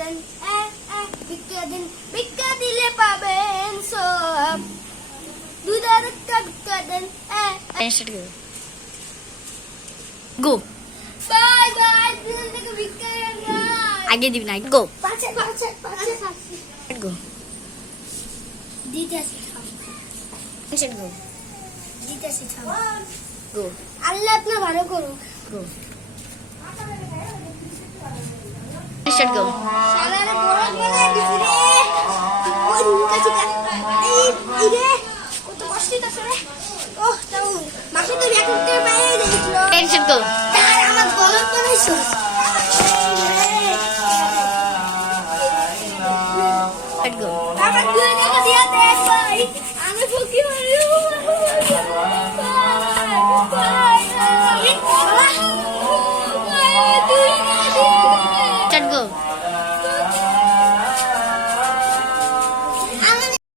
দেন, ভিক্ষা দিন, ভিক্ষা দিলে পাবেন সব। দুধার একটা ভিক্ষা দেন, গো বাই বাই, দুধার থেকে ভিক্ষা দেন না। আগে দিবি না, গো পাছে পাছে পাছে গো দিতেছি গো দিতেছি গো আল্লাহ আপনার ভালো করুক। গো স্টার্ট গো শালারে বড় বানাই দিছি রে। ওই মুকাছি এই রে কত কষ্ট হইতাছে রে। ওহ তাও মাসে তো 1 লাখ টাকা পাইয়ে দিয়েছিল। স্টার্ট গো তার আমার গলত বানাইছস।